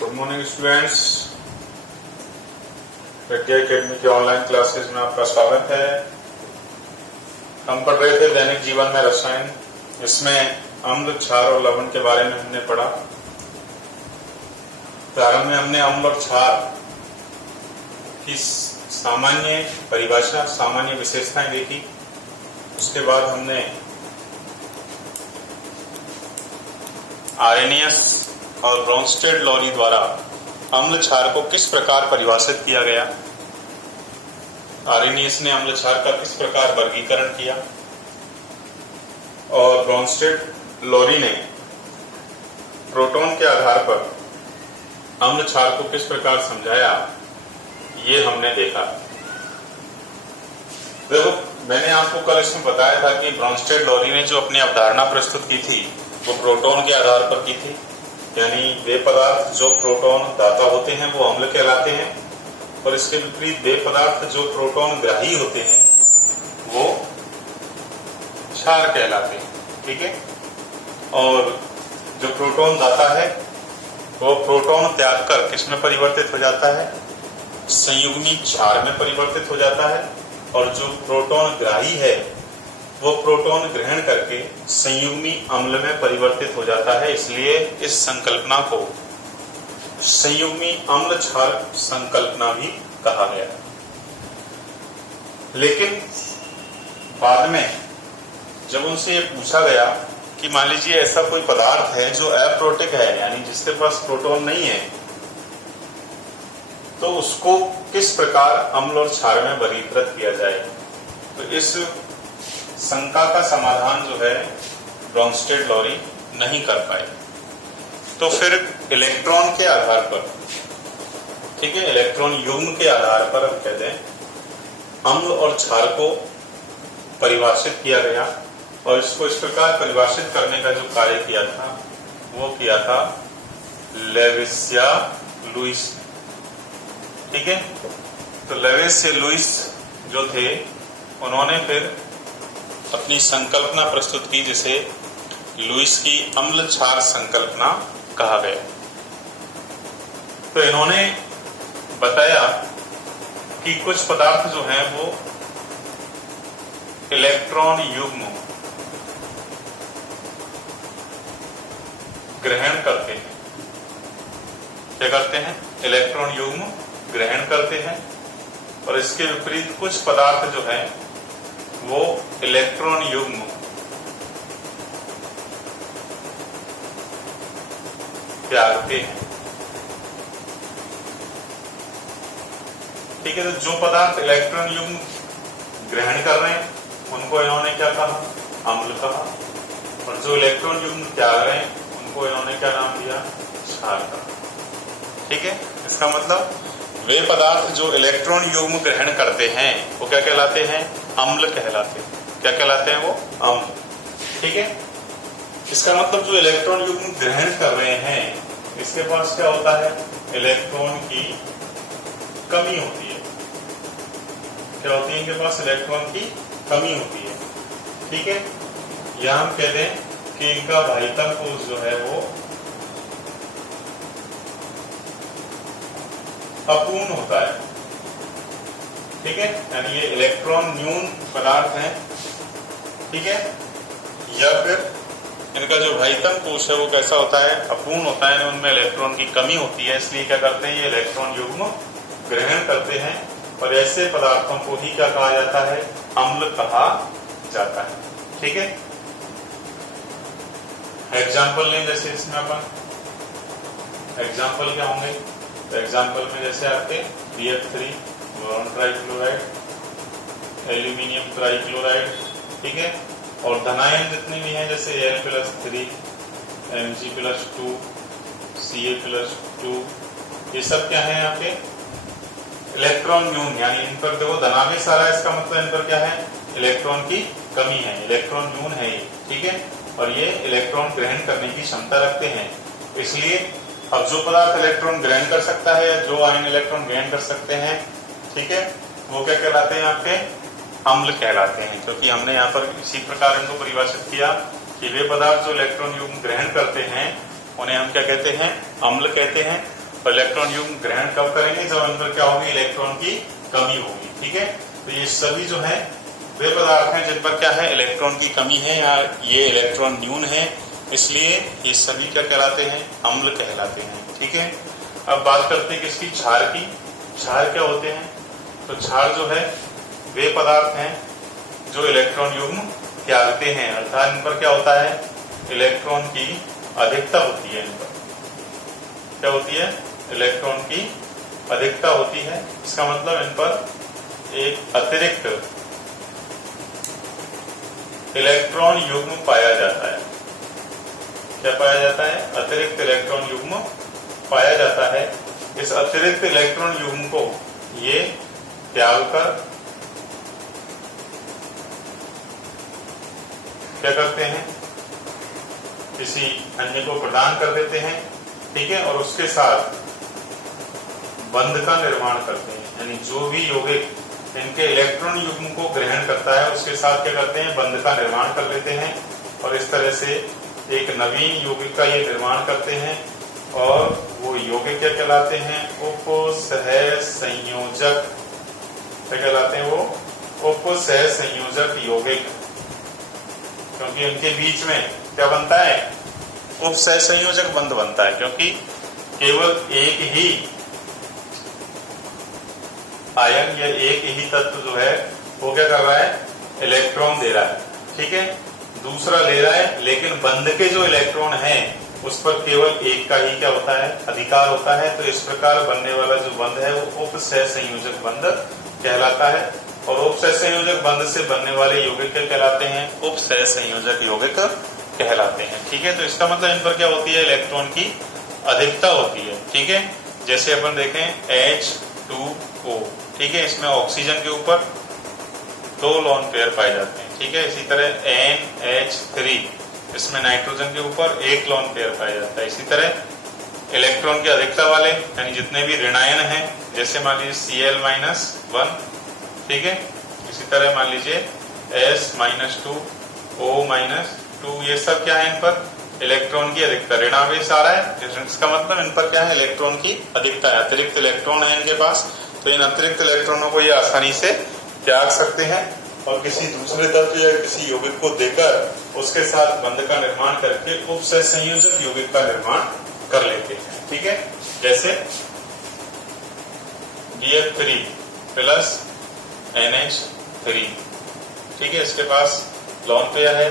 Good morning students, प्रज्ञा academy की online classes में आपका स्वागत है। हम पढ़ रहे थे दैनिक जीवन में रसायन। इसमें अम्ल, क्षार और लवण के बारे में हमने पढ़ा। प्रारंभ में हमने अम्ल और क्षार की सामान्य परिभाषा, सामान्य विशेषताएं देखी। उसके बाद हमने आर्रेनियस और ब्रोंस्टेड-लॉरी द्वारा अम्ल क्षार को किस प्रकार परिभाषित किया गया, आर्रेनियस ने अम्ल क्षार का किस प्रकार वर्गीकरण किया और ब्रोंस्टेड-लॉरी ने प्रोटॉन के आधार पर अम्ल क्षार को किस प्रकार समझाया, ये हमने देखा। देखो, मैंने आपको कल इसमें बताया था कि ब्रोंस्टेड-लॉरी ने जो अपनी अवधारणा प्रस्तुत की थी वो प्रोटॉन के आधार पर की थी, यानी वे पदार्थ जो प्रोटॉन दाता होते हैं वो अम्ल कहलाते हैं, और इसके विपरीत वे पदार्थ जो प्रोटॉन ग्राही होते हैं वो क्षार कहलाते हैं। ठीक है। और जो प्रोटॉन दाता है वो प्रोटॉन त्याग कर किस में परिवर्तित हो जाता है, संयुग्मी क्षार में परिवर्तित हो जाता है, और जो प्रोटॉन ग्राही है वो प्रोटॉन ग्रहण करके संयुग्मी अम्ल में परिवर्तित हो जाता है। इसलिए इस संकल्पना को संयुग्मी अम्ल क्षार संकल्पना भी कहा गया। लेकिन बाद में जब उनसे ये पूछा गया कि मान लीजिए ऐसा कोई पदार्थ है जो अप्रोटिक है, यानी जिसके पास प्रोटॉन नहीं है, तो उसको किस प्रकार अम्ल और क्षार में वर्गीकृत किया जाए, तो इस शंका का समाधान जो है ब्रोंस्टेड-लॉरी नहीं कर पाए। तो फिर इलेक्ट्रॉन के आधार पर, ठीक है, इलेक्ट्रॉन युग्म के आधार पर हम कहते हैं अम्ल और क्षार को परिभाषित किया गया, और इसको इस प्रकार परिभाषित करने का जो कार्य किया था वो किया था लेविस-लुईस। ठीक है। तो लेविस-लुईस जो थे उन्होंने फिर अपनी संकल्पना प्रस्तुत की, जिसे लुईस की अम्ल क्षार संकल्पना कहा गया। तो इन्होंने बताया कि कुछ पदार्थ जो हैं वो इलेक्ट्रॉन युग्म ग्रहण करते हैं। क्या करते हैं? इलेक्ट्रॉन युग्म ग्रहण करते हैं, और इसके विपरीत कुछ पदार्थ जो हैं वो इलेक्ट्रॉन युग्म त्यागते हैं। ठीक है। तो जो पदार्थ इलेक्ट्रॉन युग्म ग्रहण कर रहे हैं उनको इन्होंने क्या कहा? अम्ल कहा, और जो इलेक्ट्रॉन युग्म त्याग रहे हैं उनको इन्होंने क्या नाम दिया? क्षार कहा। ठीक है। इसका मतलब वे पदार्थ जो इलेक्ट्रॉन युग्म ग्रहण करते हैं वो क्या कहलाते हैं? अम्ल कहलाते हैं। क्या कहलाते हैं वो? अम्ल। ठीक है। इसका मतलब जो इलेक्ट्रॉन युग्म ग्रहण कर रहे हैं इसके पास क्या होता है? इलेक्ट्रॉन की कमी होती है। क्या होती है? इनके पास इलेक्ट्रॉन की कमी होती है। ठीक है। या हम कहते हैं कि इनका भाइतल कोश जो है वो अपूर्ण होता है। ठीक है। यानी ये इलेक्ट्रॉन न्यून पदार्थ हैं। ठीक है। या फिर इनका जो भाइतम कोश है वो कैसा होता है? अपूर्ण होता है, उनमें इलेक्ट्रॉन की कमी होती है। इसलिए क्या करते हैं? ये इलेक्ट्रॉन युग्म ग्रहण करते हैं, और ऐसे पदार्थों को ही क्या कहा जाता है? अम्ल कहा जाता है। ठीक है। एग्जाम्पल लें, जैसे इसमें अपन एग्जाम्पल क्या होंगे? तो एग्जाम्पल में जैसे आपके BF3 boron trichloride, aluminium trichloride. ठीक है। और धनायन जितने भी हैं जैसे Al+3, Mg+2, Ca+2, ये सब क्या है आपके? इलेक्ट्रॉन न्यून, यानी इन पर देखो धनावेश आ रहा है, इसका मतलब इन पर क्या है? इलेक्ट्रॉन की कमी है, इलेक्ट्रॉन न्यून है ये। ठीक है। और ये इलेक्ट्रॉन ग्रहण करने की क्षमता रखते हैं। इसलिए अब जो पदार्थ इलेक्ट्रॉन ग्रहण कर सकता है, जो आयन इलेक्ट्रॉन ग्रहण कर सकते हैं, ठीक है, वो क्या कहलाते हैं? आपके अम्ल कहलाते हैं। क्योंकि हमने यहाँ पर इसी प्रकार इनको परिभाषित किया कि वे पदार्थ जो इलेक्ट्रॉन युग्म ग्रहण करते हैं उन्हें हम क्या कहते हैं? अम्ल कहते हैं। और इलेक्ट्रॉन युग्म ग्रहण कब करेंगे, जब इन पर क्या होगी, इलेक्ट्रॉन की कमी होगी। ठीक है, तो ये सभी जो है वे पदार्थ हैं जिन पर क्या है, इलेक्ट्रॉन की कमी है या ये इलेक्ट्रॉन न्यून है, इसलिए ये सभी क्या कहलाते हैं, अम्ल कहलाते हैं। ठीक है, अब बात करते हैं किसकी, क्षार की। क्षार क्या होते हैं, तो क्षार जो है वे पदार्थ हैं जो इलेक्ट्रॉन युग्म त्यागते हैं, अर्थात इन पर क्या होता है, इलेक्ट्रॉन की अधिकता होती है। इन पर क्या होती है, इलेक्ट्रॉन की अधिकता होती है। इसका मतलब इन पर एक अतिरिक्त इलेक्ट्रॉन युग्म पाया जाता है। क्या पाया जाता है, अतिरिक्त इलेक्ट्रॉन युग्म पाया जाता है। इस अतिरिक्त इलेक्ट्रॉन युग्म को ये त्याग कर क्या करते हैं, किसी अन्य को प्रदान कर देते हैं। ठीक है, और उसके साथ बंध का निर्माण करते हैं, यानी जो भी यौगिक इनके इलेक्ट्रॉन युग्म को ग्रहण करता है उसके साथ क्या करते हैं, बंध का निर्माण कर लेते हैं और इस तरह से एक नवीन यौगिक का ये निर्माण करते हैं। और वो यौगिक क्या कहलाते हैं, उपसहसंयोजक। क्या कहलाते हैं वो, उपसहसंयोजक यौगिक, क्योंकि उनके बीच में क्या बनता है, उपसहसंयोजक बंध बनता है, क्योंकि केवल एक ही आयन या एक ही तत्व जो है वो क्या कर रहा है, इलेक्ट्रॉन दे रहा है। ठीक है, दूसरा ले रहा है, लेकिन बंध के जो इलेक्ट्रॉन है उस पर केवल एक का ही क्या होता है, अधिकार होता है। तो इस प्रकार बनने वाला जो बंध है वो उपसहसंयोजक बंध कहलाता है। और उपसहसंयोजक बंध से बनने वाले यौगिक क्या कहलाते हैं, उपसहसंयोजक यौगिक कहलाते हैं। ठीक है, तो इसका मतलब इन पर क्या होती है, इलेक्ट्रॉन की अधिकता होती है। ठीक है, जैसे अपन देखें H2O, ठीक है, इसमें ऑक्सीजन के ऊपर 2 लोन पेयर पाए जाते हैं। ठीक है, इसी तरह NH3, इसमें नाइट्रोजन के ऊपर 1 लोन पेयर पाया जाता है। इसी तरह इलेक्ट्रॉन की अधिकता वाले यानी जितने भी ऋणायन हैं, जैसे मान लीजिए Cl-1, ठीक है, इसी तरह मान लीजिए S-2, O-2, ये सब क्या है, इन पर इलेक्ट्रॉन की अधिकता, ऋणावेश आ रहा है, इसका मतलब इन पर क्या है, इलेक्ट्रॉन की अधिकता है, अतिरिक्त इलेक्ट्रॉन है इनके पास। तो इन अतिरिक्त इलेक्ट्रॉनों को ये आसानी से त्याग सकते हैं और किसी दूसरे तत्व या किसी यौगिक को देकर उसके साथ बंध का निर्माण करके उपसहसंयोजक यौगिक का निर्माण कर लेते हैं। ठीक है, जैसे BF3 प्लस NH3, ठीक है, इसके पास लोन पेयर है,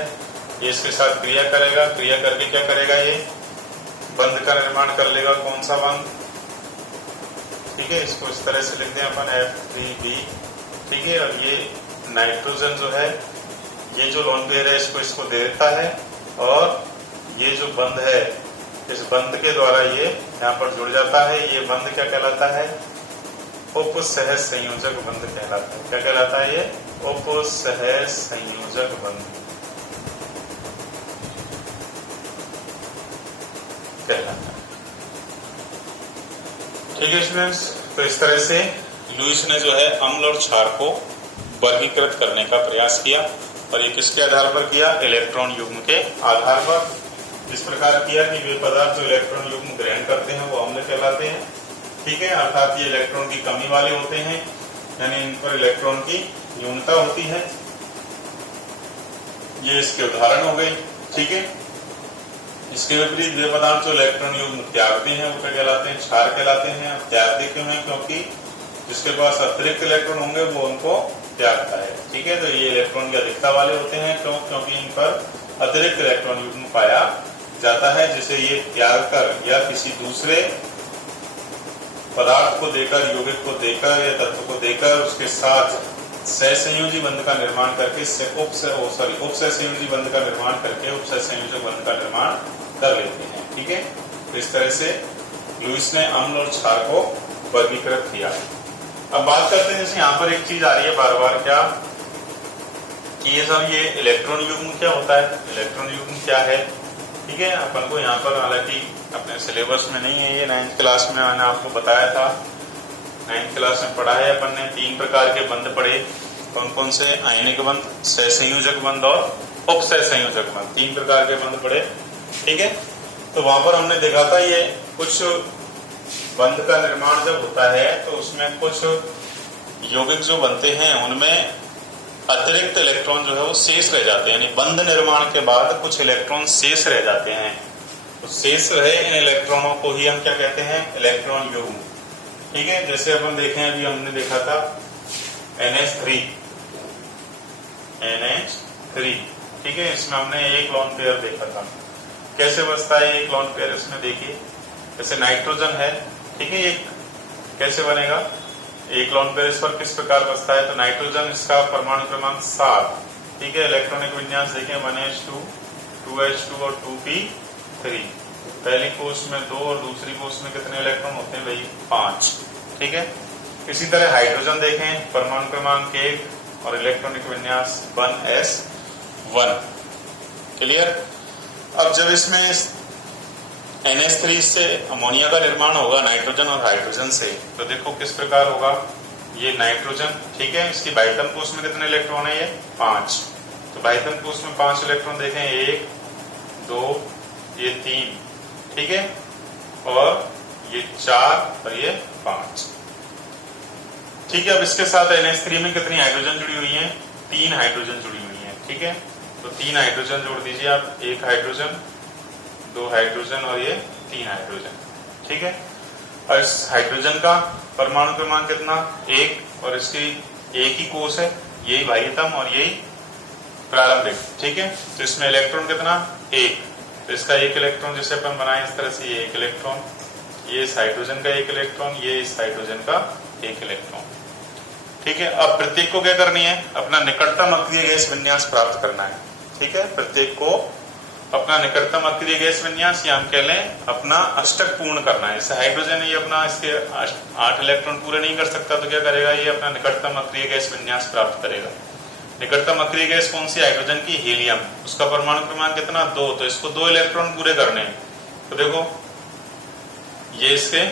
ये इसके साथ क्रिया करेगा, क्रिया करके क्या करेगा, ये बंध का निर्माण कर लेगा। कौन सा बंध, ठीक है, इसको इस तरह से लिख दें अपन F3B, ठीक है, और ये नाइट्रोजन जो है, ये जो लोन पेयर है इसको दे देता है और ये जो बंध है, इस बंध के द्वारा ये यहाँ पर जुड़ जाता है। ये बंध क्या कहलाता है, उपसहसंयोजक बंध कहलाता है। क्या कहलाता है, ये उपसहसंयोजक बंध कहलाता है। ठीक है स्टूडेंट्स, तो इस तरह से लुईस ने जो है अम्ल और क्षार को वर्गीकृत करने का प्रयास किया और ये किसके आधार पर किया, इलेक्ट्रॉन युग्म के आधार पर। इस प्रकार किया कि वे पदार्थ जो इलेक्ट्रॉन युग्म ग्रहण करते हैं वो अम्ल कहलाते हैं। ठीक है, अर्थात ये इलेक्ट्रॉन की कमी वाले होते हैं, यानी इन पर इलेक्ट्रॉन की न्यूनता होती है। ये इसके उदाहरण हो गए। ठीक है, इसके विपरीत वे पदार्थ जो इलेक्ट्रॉन युग्म त्यागते हैं वो क्या कहलाते हैं, क्षार कहलाते हैं। त्यागते क्यों है, क्योंकि जिसके पास अतिरिक्त इलेक्ट्रॉन होंगे वो उनको त्यागता है। ठीक है, तो ये इलेक्ट्रॉन की अधिकता वाले होते हैं, क्योंकि इन पर अतिरिक्त इलेक्ट्रॉन युग्म पाया जाता है, जिसे ये त्याग कर या किसी दूसरे पदार्थ को देकर, यौगिक को देकर या तत्व को देकर उसके साथ सहसंयोजी बंध का निर्माण करके उपसहसंयोजी बंध का निर्माण करके उपसहसंयोजक बंध का निर्माण कर लेते हैं। ठीक है, तो इस तरह से लुईस ने अम्ल और क्षार को वर्गीकृत किया। अब बात करते हैं, जैसे यहाँ पर एक चीज आ रही है बार बार, क्या कि ये सब ये इलेक्ट्रॉन युग्म क्या होता है, इलेक्ट्रॉन युग्म क्या है। ठीक है, अपन को यहाँ पर हालांकि अपने सिलेबस में नहीं है, ये 9th क्लास में मैंने आपको बताया था, 9th क्लास में पढ़ा है अपन ने। 3 प्रकार के बंध पढ़े, कौन कौन से, आयनिक बंध, सहसंयोजक बंध और उपसहसंयोजक बंध, 3 प्रकार के बंध पढ़े। ठीक है, तो वहां पर हमने देखा था ये कुछ बंध का निर्माण जब होता है तो उसमें कुछ यौगिक जो बनते हैं उनमें अतिरिक्त इलेक्ट्रॉन जो है वो शेष रह जाते हैं, यानी बंध निर्माण के बाद कुछ इलेक्ट्रॉन शेष रह जाते हैं। तो शेष रहे इन इलेक्ट्रॉनों को ही हम क्या कहते हैं, इलेक्ट्रॉन युग्म। ठीक है, जैसे अपन देखें, अभी हमने देखा था NH3, ठीक है, इसमें हमने एक लोन पेयर देखा था। कैसे बचता है एक लोन पेयर, इसमें देखिए जैसे नाइट्रोजन है, ठीक है, ये कैसे बनेगा, एक लोन पेयर इस पर किस प्रकार बचता है। तो नाइट्रोजन, इसका परमाणु क्रमांक 7, ठीक है, इलेक्ट्रॉनिक विन्यास देखें 1s2, 2h2 और 2p3। पहली कोष में 2 और दूसरी कोष में कितने इलेक्ट्रॉन होते हैं भाई, 5। ठीक है, इसी तरह हाइड्रोजन देखें, परमाणु क्रमांक 1 और इलेक्ट्रॉनिक विन्यास 1s1। क्लियर। अब जब इसमें NH3 से अमोनिया का निर्माण होगा नाइट्रोजन और हाइड्रोजन से, तो देखो किस प्रकार होगा। ये नाइट्रोजन, ठीक है, इसकी बाह्यतम कोष में कितने इलेक्ट्रॉन है, ये 5। तो बाह्यतम कोष में 5 इलेक्ट्रॉन देखें, 1 2 ये 3, ठीक है, और ये 4 और ये 5। ठीक है, अब इसके साथ NH3 में कितनी हाइड्रोजन जुड़ी हुई है, 3 हाइड्रोजन जुड़ी हुई है। ठीक है, तो 3 हाइड्रोजन जोड़ दीजिए आप, 1 हाइड्रोजन, 2 हाइड्रोजन और ये 3 हाइड्रोजन। ठीक है, और इस हाइड्रोजन का परमाणु क्रमांक कितना, 1, और इसकी एक ही कोष है, यही बाह्यतम और यही प्रारंभिक। ठीक है, तो इसमें इलेक्ट्रॉन कितना, 1। तो इसका 1 इलेक्ट्रॉन जैसे अपन बनाए इस तरह से, ये 1 इलेक्ट्रॉन, ये इस हाइड्रोजन का 1 इलेक्ट्रॉन, ये इस हाइड्रोजन का 1 इलेक्ट्रॉन। ठीक है, अब प्रत्येक को क्या करनी है, अपना निकटतम अक्रिय गैस विन्यास प्राप्त करना है। ठीक है, प्रत्येक को अपना निकटतम अक्रिय गैस विन्यास, या हम कह लें अपना अष्टक पूर्ण करना है। जैसे हाइड्रोजन ये अपना इसके 8 इलेक्ट्रॉन पूरे नहीं कर सकता, तो क्या करेगा, ये अपना निकटतम अक्रिय गैस विन्यास प्राप्त करेगा। निकटतम अक्रिय गैस कौन सी, हाइड्रोजन की, हीलियम, उसका परमाणु क्रमांक कितना, 2। तो इसको 2 इलेक्ट्रॉन पूरे करने हैं। तो देखो ये इसके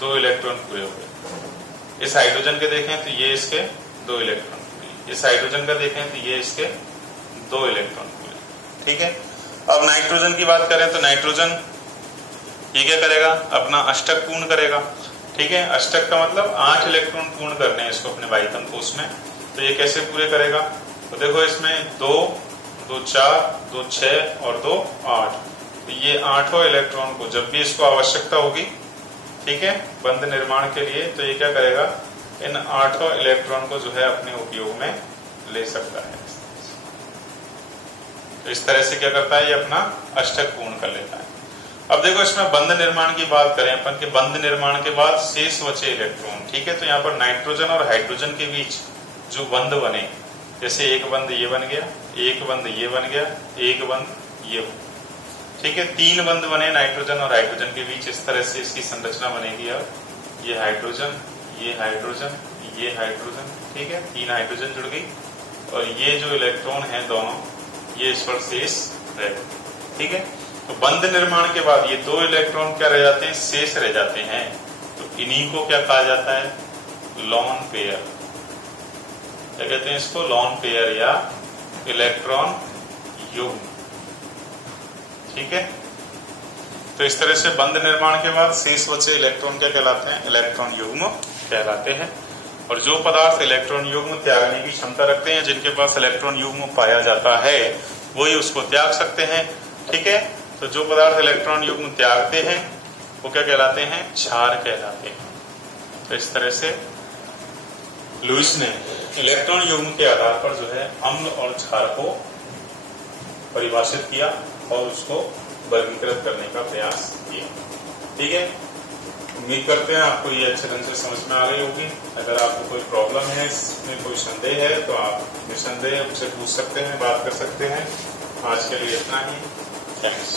2 इलेक्ट्रॉन पूरे हो गए। इस हाइड्रोजन के देखें तो ये इसके 2 इलेक्ट्रॉन पूरे, इस हाइड्रोजन का देखें तो ये इसके 2 इलेक्ट्रॉन पूरे। ठीक है, अब नाइट्रोजन की बात करें तो नाइट्रोजन ये क्या करेगा, अपना अष्टक पूर्ण करेगा। ठीक है, अष्टक का मतलब 8 इलेक्ट्रॉन पूर्ण करने हैं इसको अपने बाह्यतम कोष में। तो ये कैसे पूरे करेगा, तो देखो इसमें 2 2 4 2 6 और 2 8। तो ये 8 इलेक्ट्रॉन को जब भी इसको आवश्यकता होगी, ठीक है, बंध निर्माण के लिए, तो ये क्या करेगा, इन 8 इलेक्ट्रॉन को जो है अपने उपयोग में ले सकता है। तो इस तरह से क्या करता है, ये अपना अष्टक पूर्ण कर लेता है। अब देखो इसमें बंध निर्माण की बात करें अपन के, बंध निर्माण के बाद शेष बचे इलेक्ट्रॉन। ठीक है, तो यहाँ पर नाइट्रोजन और हाइड्रोजन के बीच जो बंध बने, जैसे एक बंध ये बन गया, एक बंध ये बन गया, एक बंध ये। ठीक है, 3 बंध बने नाइट्रोजन और हाइड्रोजन के बीच। इस तरह से इसकी संरचना बनेगी। अब ये हाइड्रोजन, ये हाइड्रोजन, ये हाइड्रोजन, ठीक है, 3 हाइड्रोजन जुड़ गई, और ये जो इलेक्ट्रॉन है दोनों, ये इस पर शेष रह गए। ठीक है, तो बंध निर्माण के बाद ये 2 इलेक्ट्रॉन क्या रह जाते हैं, शेष रह जाते हैं। तो इन्हीं को क्या कहा जाता है, लोन पेयर। क्या कहते हैं इसको, लोन पेयर या इलेक्ट्रॉन युग्म। ठीक है, तो इस तरह से बंध निर्माण के बाद शेष बचे इलेक्ट्रॉन क्या कहलाते हैं, इलेक्ट्रॉन युग्म कहलाते हैं। और जो पदार्थ इलेक्ट्रॉन युग्म त्यागने की क्षमता रखते हैं, जिनके पास इलेक्ट्रॉन युग्म पाया जाता है, वही उसको त्याग सकते हैं। ठीक है, तो जो पदार्थ इलेक्ट्रॉन युग्म त्यागते हैं वो क्या कहलाते हैं, क्षार कहलाते हैं। तो इस तरह से लुईस ने इलेक्ट्रॉन युग्म के आधार पर जो है अम्ल और क्षार को परिभाषित किया और उसको वर्गीकृत करने का प्रयास किया। ठीक है, उम्मीद करते हैं आपको ये अच्छे ढंग से समझ में आ गई होगी। अगर आपको कोई प्रॉब्लम है, इसमें कोई संदेह है, तो आप निसंदेह मुझसे पूछ सकते हैं, बात कर सकते हैं। आज के लिए इतना ही, थैंक्स।